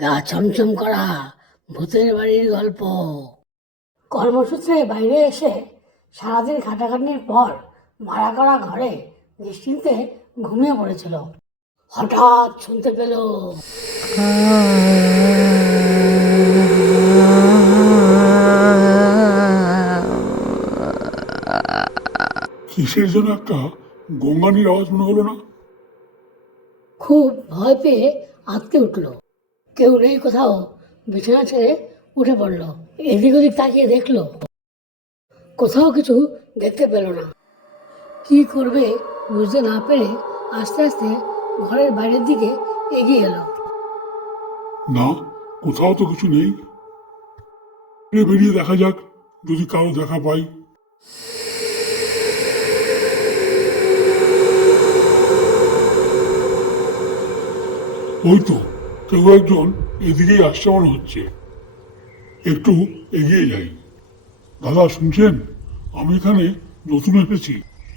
গা ছমছম করা ভূতের বাড়ির গল্প। কর্মসূত্রে বাইরে এসে সারাদিন খাটাখাটনির পর ভাড়া করা ঘরে নিশ্চিন্তে ঘুমিয়ে পড়েছিল। হঠাৎ শুনতে পেল কিসের জন্য একটা গঙ্গানির আওয়াজ মনে হলো না? খুব ভয় পেয়ে আঁতকে উঠল। কেউ নেই কোথাও। বিছানা ছেড়ে উঠে পড়ল। এদিক ওদিক তাকিয়ে দেখলো, কোথাও কিছু দেখতে পেল না। কি করবে বুঝতে না পেরে আস্তে আস্তে ঘরের বাইরের দিকে এগিয়ে এলো। না, কোথাও তো কিছু নেই। বেরিয়ে দেখা যাক, যদি কারো দেখা পাই। ওই তো কেউ একজন এদিকেই আসছে মনে হচ্ছে। একটু এগিয়ে যাই। দাদা শুনছেন? আমি এখানে নতুন এসেছি।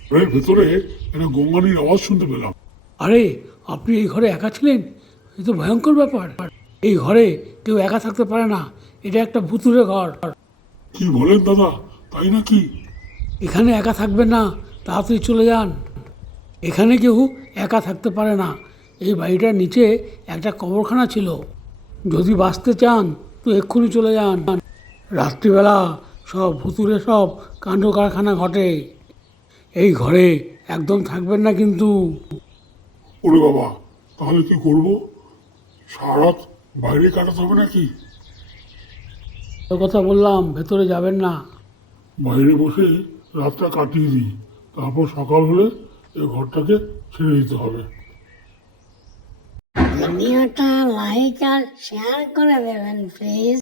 ঘরের ভেতরে একটা গঙ্গানির আওয়াজ শুনতে পেলাম। আরে, আপনি এই ঘরে একা ছিলেন? এ তো ভয়ঙ্কর ব্যাপার। এই ঘরে কেউ একা থাকতে পারে না। এটা একটা ভুতুড়ে ঘর। কি বলেন দাদা, তাই নাকি? এখানে একা থাকবেন না, তাড়াতাড়ি চলে যান। এখানে কেউ একা থাকতে পারে না। এই বাড়িটার নিচে একটা কবরখানা ছিল। যদি বাঁচতে চান তো এক্ষুনি চলে যান। রাত্রিবেলা সব ভুতুড়ে সব কাণ্ড কারখানা ঘটে। এই ঘরে একদম থাকবেন না কিন্তু। ওরে বাবা, তাহলে কি করব? সারা রাত বাইরে কাটাতে হবে নাকি? ওর কথা বললাম, ভেতরে যাবেন না। বাইরে বসে রাতটা কাটিয়ে দিই, তারপর সকাল হলে এই ঘরটাকে ছেড়ে দিতে হবে। ভিডিওটা লাইক আর শেয়ার করে দেবেন প্লিজ।